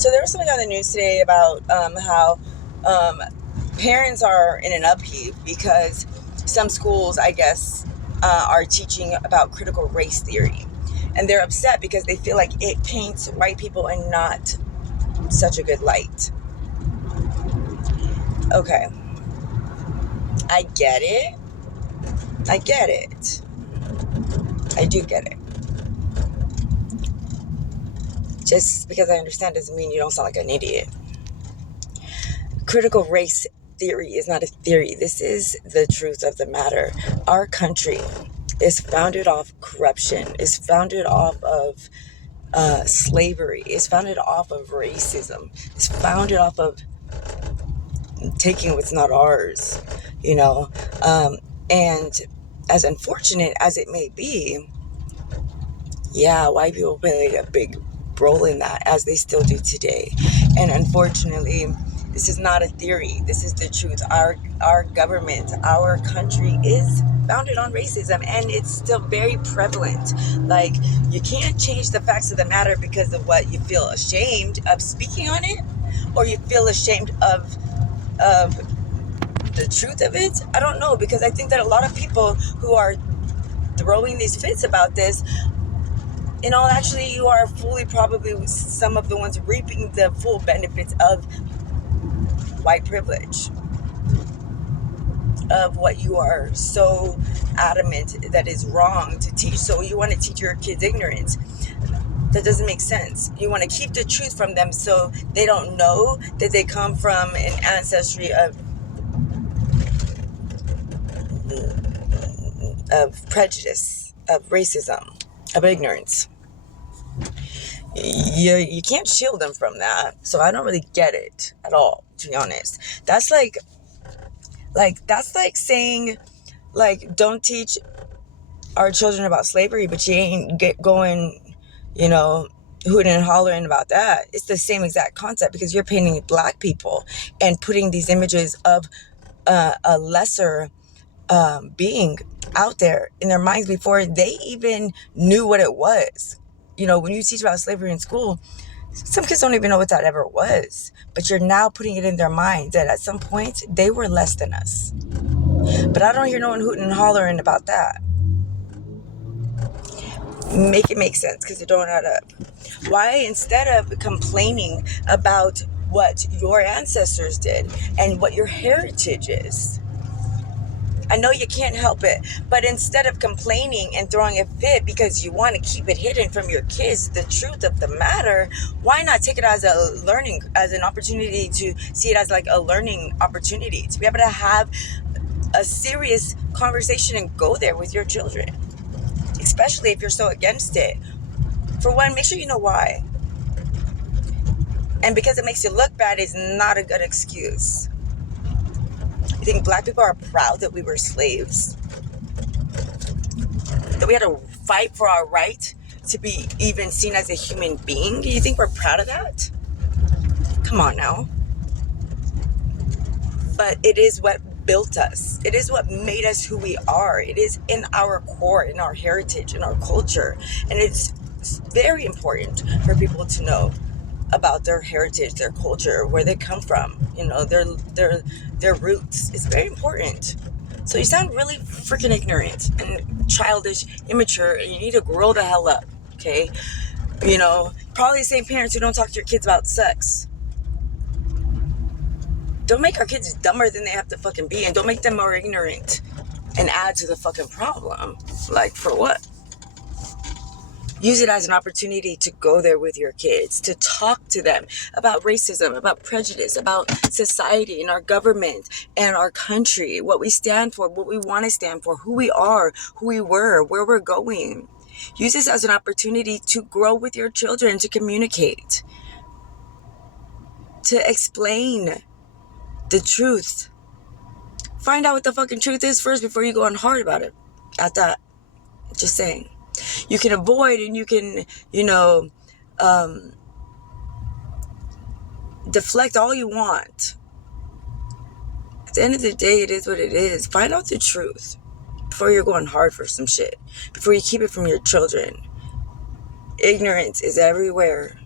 So there was something on the news today about how parents are in an upheaval because some schools, I guess, are teaching about critical race theory. And they're upset because they feel like it paints white people in not such a good light. Okay. I get it. I get it. I do get it. Just because I understand doesn't mean you don't sound like an idiot. Critical race theory is not a theory. This is the truth of the matter. Our country is founded off corruption, is founded off of slavery, is founded off of racism, is founded off of taking what's not ours, you know. And as unfortunate as it may be, yeah, white people played a big role in that, as they still do today. And unfortunately, this is not a theory. This is the truth. Our government, our country is founded on racism, and it's still very prevalent. Like, you can't change the facts of the matter because of what you feel ashamed of speaking on it, or you feel ashamed of the truth of it. I don't know, because I think that a lot of people who are throwing these fits about this, actually, you are fully probably some of the ones reaping the full benefits of white privilege, of what you are so adamant that is wrong to teach. So you want to teach your kids ignorance. That doesn't make sense. You want to keep the truth from them so they don't know that they come from an ancestry of prejudice, of racism, of ignorance. You can't shield them from that. So I don't really get it at all, to be honest. That's like saying, like, don't teach our children about slavery, but you ain't going, hooting and hollering about that. It's the same exact concept, because you're painting black people and putting these images of a lesser being out there in their minds before they even knew what it was. When you teach about slavery in school, some kids don't even know what that ever was, but you're now putting it in their mind that at some point they were less than us. But I don't hear no one hooting and hollering about that. Make it make sense, because it don't add up. Why, instead of complaining about what your ancestors did and what your heritage is, I know you can't help it, but instead of complaining and throwing a fit because you want to keep it hidden from your kids, the truth of the matter, why not take it as an opportunity to see it as like a learning opportunity, to be able to have a serious conversation and go there with your children, especially if you're so against it. For one, make sure you know why. And because it makes you look bad is not a good excuse. You think black people are proud that we were slaves? That we had to fight for our right to be even seen as a human being? Do you think we're proud of that? Come on now. But it is what built us. It is what made us who we are. It is in our core, in our heritage, in our culture. And it's very important for people to know about their heritage, their culture, where they come from, their roots. It's very important. So you sound really freaking ignorant and childish, immature, and you need to grow the hell up, okay? Probably the same parents who don't talk to your kids about sex. Don't make our kids dumber than they have to fucking be, and don't make them more ignorant and add to the fucking problem. Like, for what? Use it as an opportunity to go there with your kids, to talk to them about racism, about prejudice, about society and our government and our country, what we stand for, what we want to stand for, who we are, who we were, where we're going. Use this as an opportunity to grow with your children, to communicate, to explain the truth. Find out what the fucking truth is first before you go on hard about it. At that. Just saying. You can avoid and you can, deflect all you want. At the end of the day, it is what it is. Find out the truth before you're going hard for some shit. Before you keep it from your children. Ignorance is everywhere.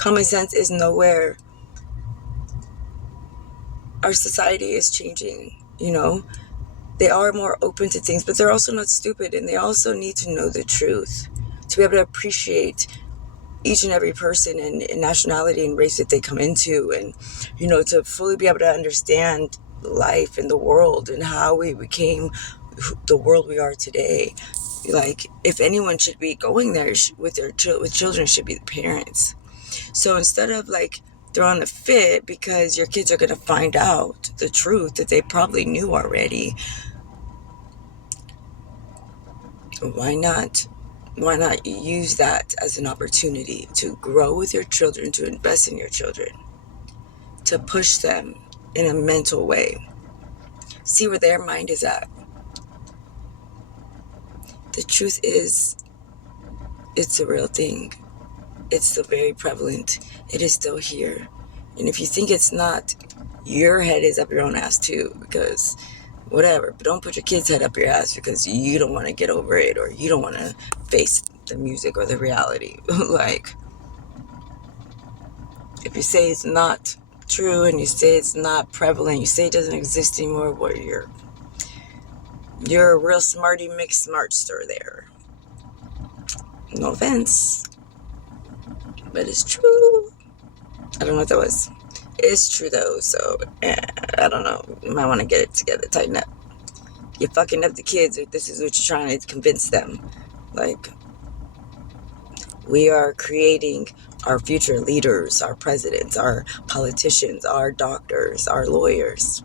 Common sense is nowhere. Our society is changing, you know. They are more open to things, but they're also not stupid, and they also need to know the truth to be able to appreciate each and every person and nationality and race that they come into, and, you know, to fully be able to understand life and the world and how we became the world we are today. Like, if anyone should be going there with their with children, should be the parents. So instead of like throwing a fit because your kids are going to find out the truth that they probably knew already, why not use that as an opportunity to grow with your children, to invest in your children, to push them in a mental way, see where their mind is at. The truth is, it's a real thing. It's still very prevalent. It is still here. And if you think it's not, your head is up your own ass too, because whatever. But don't put your kid's head up your ass because you don't want to get over it, or you don't want to face the music or the reality. Like, if you say it's not true and you say it's not prevalent, you say it doesn't exist anymore, well, you're a real smarty McSmartster there. No offense, but it's true. I don't know what that was. It's true though, so I don't know. You might want to get it together, tighten up. You're fucking up the kids if this is what you're trying to convince them. Like, we are creating our future leaders, our presidents, our politicians, our doctors, our lawyers.